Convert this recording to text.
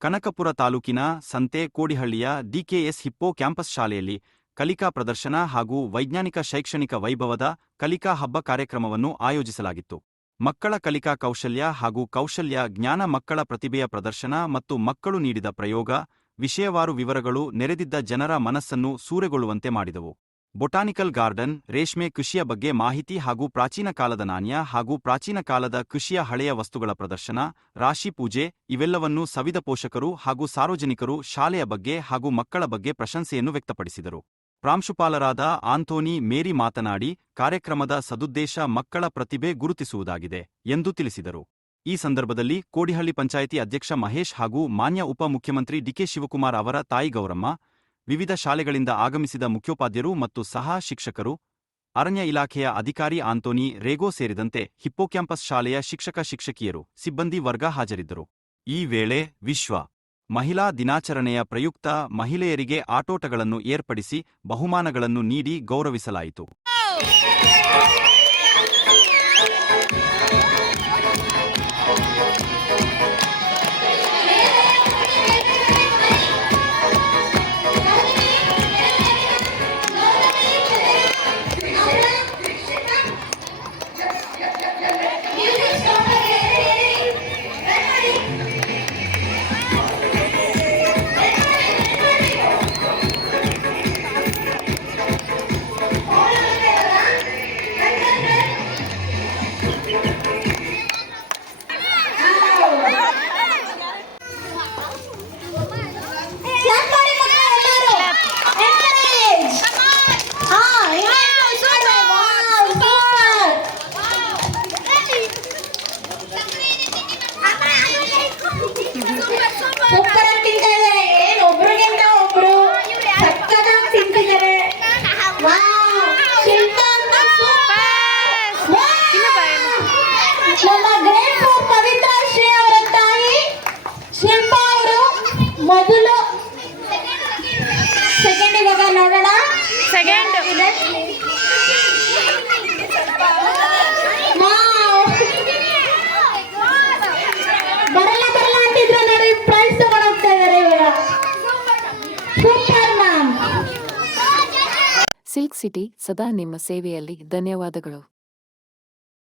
ಕನಕಪುರ ತಾಲೂಕಿನ ಸಂತೆ ಕೋಡಿಹಳ್ಳಿಯ DKS hippo campus ಶಾಲೆಯಲ್ಲಿ ಕಲಿಕಾ ಪ್ರದರ್ಶನ ಹಾಗೂ ವೈಜ್ಞಾನಿಕ ಶೈಕ್ಷಣಿಕ ವೈಭವದ ಕಲಿಕಾ ಹಬ್ಬ ಕಾರ್ಯಕ್ರಮವನ್ನು ಆಯೋಜಿಸಲಾಗಿತ್ತು. ಮಕ್ಕಳ ಕಲಿಕಾ ಕೌಶಲ್ಯ ಹಾಗೂ ಕೌಶಲ್ಯ ಜ್ಞಾನ ಮಕ್ಕಳ ಪ್ರತಿಭೆಯ ಪ್ರದರ್ಶನ ಮತ್ತು ಮಕ್ಕಳು ನೀಡಿದ ಪ್ರಯೋಗ, ವಿಷಯವಾರು ವಿವರಗಳು ನೆರೆದಿದ್ದ ಜನರ ಮನಸ್ಸನ್ನು ಸೂರೆಗೊಳ್ಳುವಂತೆ ಮಾಡಿದವು. ಬೊಟಾನಿಕಲ್ ಗಾರ್ಡನ್ ರೇಷ್ಮೆ ಕೃಷಿಯ ಬಗ್ಗೆ ಮಾಹಿತಿ ಹಾಗೂ ಪ್ರಾಚೀನ ಕಾಲದ ನಾಣ್ಯ ಹಾಗೂ ಪ್ರಾಚೀನ ಕಾಲದ ಕೃಷಿಯ ಹಳೆಯ ವಸ್ತುಗಳ ಪ್ರದರ್ಶನ, ರಾಶಿ ಪೂಜೆ ಇವೆಲ್ಲವನ್ನೂ ಸವಿದ ಪೋಷಕರು ಹಾಗೂ ಸಾರ್ವಜನಿಕರು ಶಾಲೆಯ ಬಗ್ಗೆ ಹಾಗೂ ಮಕ್ಕಳ ಬಗ್ಗೆ ಪ್ರಶಂಸೆಯನ್ನು ವ್ಯಕ್ತಪಡಿಸಿದರು. ಪ್ರಾಂಶುಪಾಲರಾದ ಆಂಥೋನಿ ಮೇರಿ ಮಾತನಾಡಿ, ಕಾರ್ಯಕ್ರಮದ ಸದುದ್ದೇಶ ಮಕ್ಕಳ ಪ್ರತಿಭೆ ಗುರುತಿಸುವುದಾಗಿದೆ ಎಂದು ತಿಳಿಸಿದರು. ಈ ಸಂದರ್ಭದಲ್ಲಿ ಕೋಡಿಹಳ್ಳಿ ಪಂಚಾಯಿತಿ ಅಧ್ಯಕ್ಷ ಮಹೇಶ್ ಹಾಗೂ ಮಾನ್ಯ ಉಪಮುಖ್ಯಮಂತ್ರಿ ಡಿಕೆ ಶಿವಕುಮಾರ್ ಅವರ ತಾಯಿ ಗೌರಮ್ಮ ವಿವಿಧ ಶಾಲೆಗಳಿಂದ ಆಗಮಿಸಿದ ಮುಖ್ಯೋಪಾಧ್ಯಾಯರು ಮತ್ತು ಸಹ ಶಿಕ್ಷಕರು, ಅರಣ್ಯ ಇಲಾಖೆಯ ಅಧಿಕಾರಿ ಆಂಟೋನಿ ರೇಗೋ ಸೇರಿದಂತೆ ಹಿಪ್ಪೋಕ್ಯಾಂಪಸ್ ಶಾಲೆಯ ಶಿಕ್ಷಕ ಶಿಕ್ಷಕಿಯರು, ಸಿಬ್ಬಂದಿ ವರ್ಗ ಹಾಜರಿದ್ದರು. ಈ ವೇಳೆ ವಿಶ್ವ ಮಹಿಳಾ ದಿನಾಚರಣೆಯ ಪ್ರಯುಕ್ತ ಮಹಿಳೆಯರಿಗೆ ಆಟೋಟಗಳನ್ನು ಏರ್ಪಡಿಸಿ ಬಹುಮಾನಗಳನ್ನು ನೀಡಿ ಗೌರವಿಸಲಾಯಿತು. ಮೊದಲು ಸೆಕೆಂಡ್ ಇವಾಗ ನೋಡೋಣ. ಸೆಕೆಂಡ್ ಇದೆ ಬರಲ್ಲ ಬರಲ್ಲ ಅಂತಿದ್ರು ನೋಡಿ ಪ್ರೈಸ್ ತಗೊಂಡ್ ಹೋಗ್ತಾ ಇದಾರೆ ಇವಾಗ. ಸೂಪರ್ ಮ್ಯಾಮ್ ಸಿಲ್ಕ್ ಸಿಟಿ ಸದಾ ನಿಮ್ಮ ಸೇವೆಯಲ್ಲಿ ಧನ್ಯವಾದಗಳು.